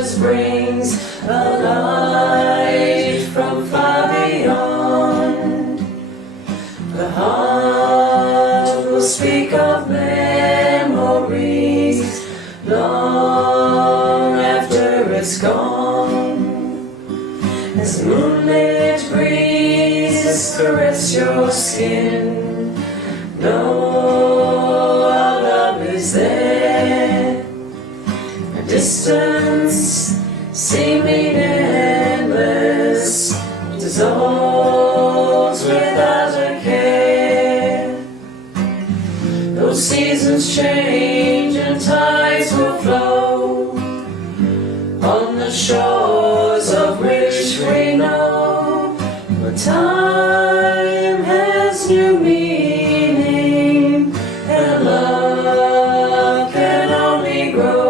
Jesus brings a light from far beyond. The heart will speak of memories long after it's gone. As moonlit breezes caress your skin, know our love is there. A distance seeming endless dissolves without a care. Though seasons change and tides will flow on the shores of which we know, but time has new meaning and love can only grow.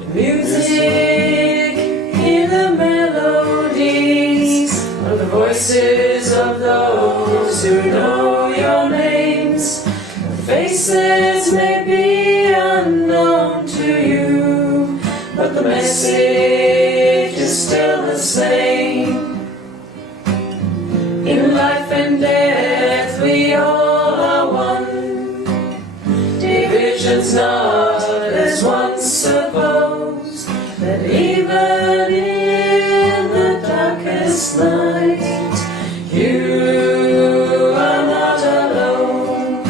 The music, hear the melodies of the voices of those who know your names. The faces may be unknown to you, but the message is still the same. In life and death we all are one. Division's not as once supposed, that even in the darkest night you are not alone.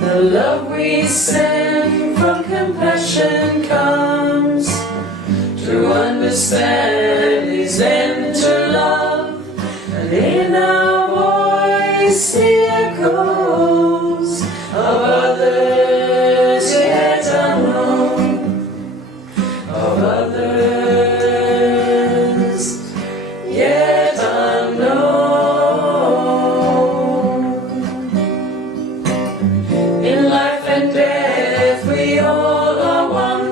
The love we send from compassion comes. To understand is then to love, and in our voice the echoes of others yet unknown, of others yet unknown. In life and death we all are one.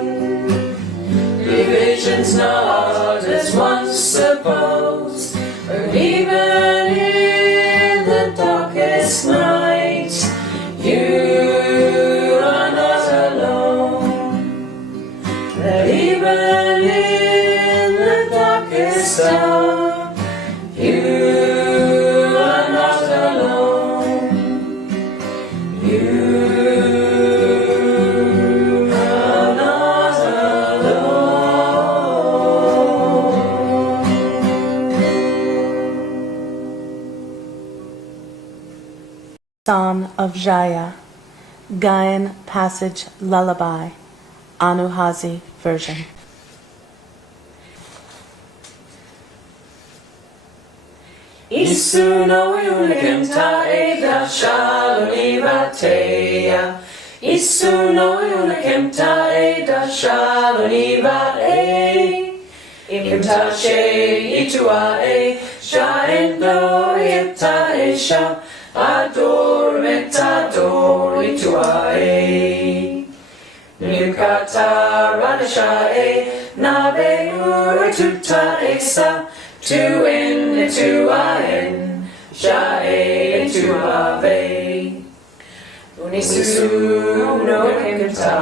Division's not as once supposed, but even in the darkest night you are not alone. That even in the darkest hour you are not alone. You are not alone. Psalm of Jaya, Gayan Passage Lullaby, Anuhazi version. Isu no yulikim ta'eda shaloni vateya. Isu no yulikim ta'eda shaloni vate. Im tashe ituae shaendo yetaesha. Ador metador ituae. Nimkata radashae nabe uratuta exa. Tu in tu aen, shae tu ave. Unisu no himta,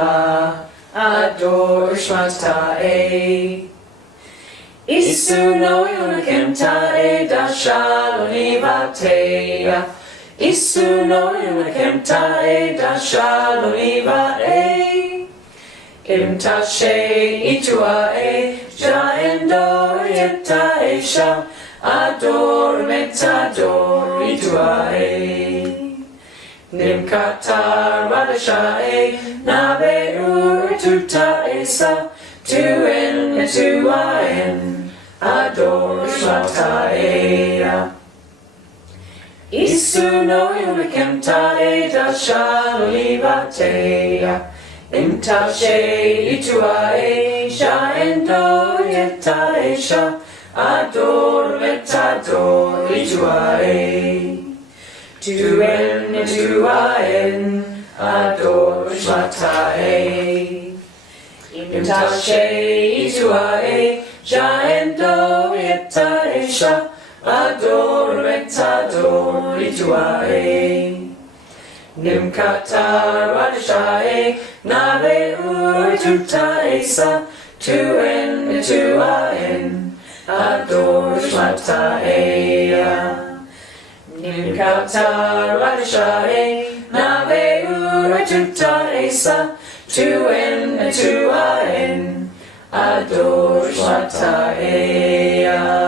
ador shmatae. Isu no yunikimta e da shaloni vateya. Isu no yunikimta e da shaloni vate. Imta she itua e jaendo yeta esha. Ador metador itua e. Nimkata radasha e nabe urtuta esa. Tu in tu aen, ador shmataea. Isu no yulikim tae da shaloli vateya. Imta she ituae, shaendo yeta esha. Ador metador ituae. Tu in tu aen, ador shmatae. Imta she ituae, jaendo yeta esha. Ador metador ituae. Nimkata Radashae Nave Uratuta Esa Tu En Tu En Ador Shmata Ea Nimkata Radashae Nave Uratuta Esa Tu En Ador Shmata Ea